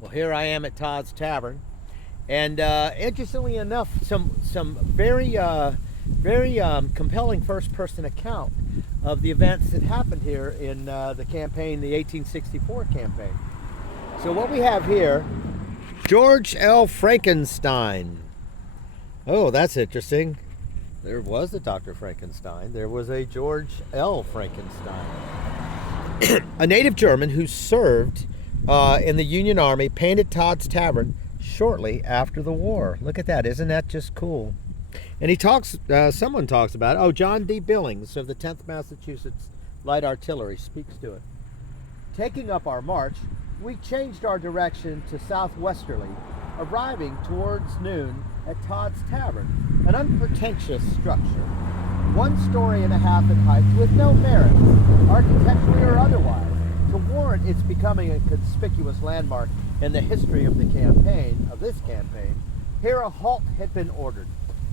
Well, here I am at Todd's Tavern, and interestingly enough, some very compelling first-person account of the events that happened here in the campaign, the 1864 campaign. So what we have here, George L. Frankenstein. Oh, that's interesting. There was a Dr. Frankenstein. There was a George L. Frankenstein. A native German who served in the Union Army painted Todd's Tavern shortly after the war. Look at that. Isn't that just cool? And he talks, someone talks about it. Oh, John D. Billings of the 10th Massachusetts Light Artillery speaks to it. Taking up our march, we changed our direction to southwesterly, arriving towards noon at Todd's Tavern, an unpretentious structure, 1.5 stories in height with no merit, architecturally or otherwise, to warrant its becoming a conspicuous landmark in the history of the campaign, of this campaign. Here a halt had been ordered.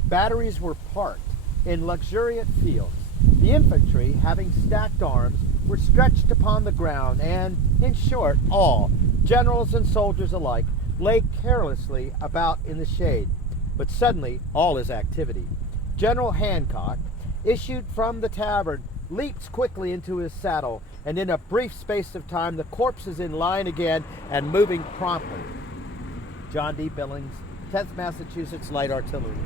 Batteries were parked in luxuriant fields. The infantry, having stacked arms, were stretched upon the ground, and, in short, all, generals and soldiers alike, lay carelessly about in the shade. But suddenly, all is activity. General Hancock issued from the tavern, leaps quickly into his saddle, and in a brief space of time, the corpse is in line again and moving promptly. John D. Billings, 10th Massachusetts Light Artillery.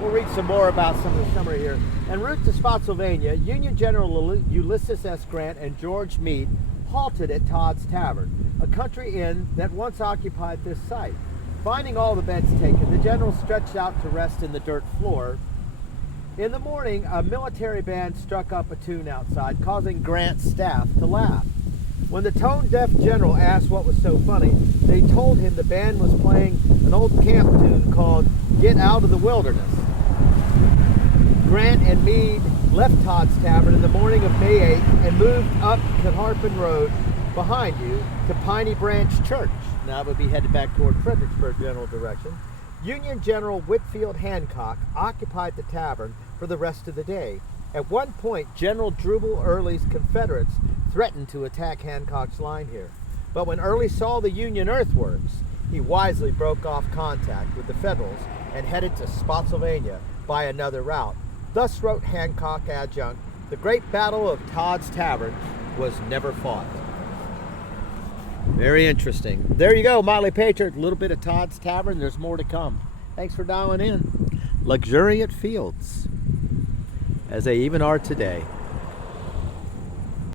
We'll read some more about some of the summary here. En route to Spotsylvania, Union General Ulysses S. Grant and George Meade halted at Todd's Tavern, a country inn that once occupied this site. Finding all the beds taken, the general stretched out to rest in the dirt floor. In the morning, a military band struck up a tune outside, causing Grant's staff to laugh. When the tone-deaf general asked what was so funny, they told him the band was playing an old camp tune called "Get Out of the Wilderness." Grant and Meade left Todd's Tavern in the morning of May 8th and moved up Caharpin Road behind you to Piney Branch Church. Now it would be headed back toward Fredericksburg general direction. Union General Whitfield Hancock occupied the tavern for the rest of the day. At one point, General Jubal Early's Confederates threatened to attack Hancock's line here. But when Early saw the Union earthworks, he wisely broke off contact with the Federals and headed to Spotsylvania by another route. Thus wrote Hancock Adjunct, "The great battle of Todd's Tavern was never fought." Very interesting. There you go, Motley Patriot. A little bit of Todd's Tavern. There's more to come. Thanks for dialing in. Luxuriant fields, as they even are today.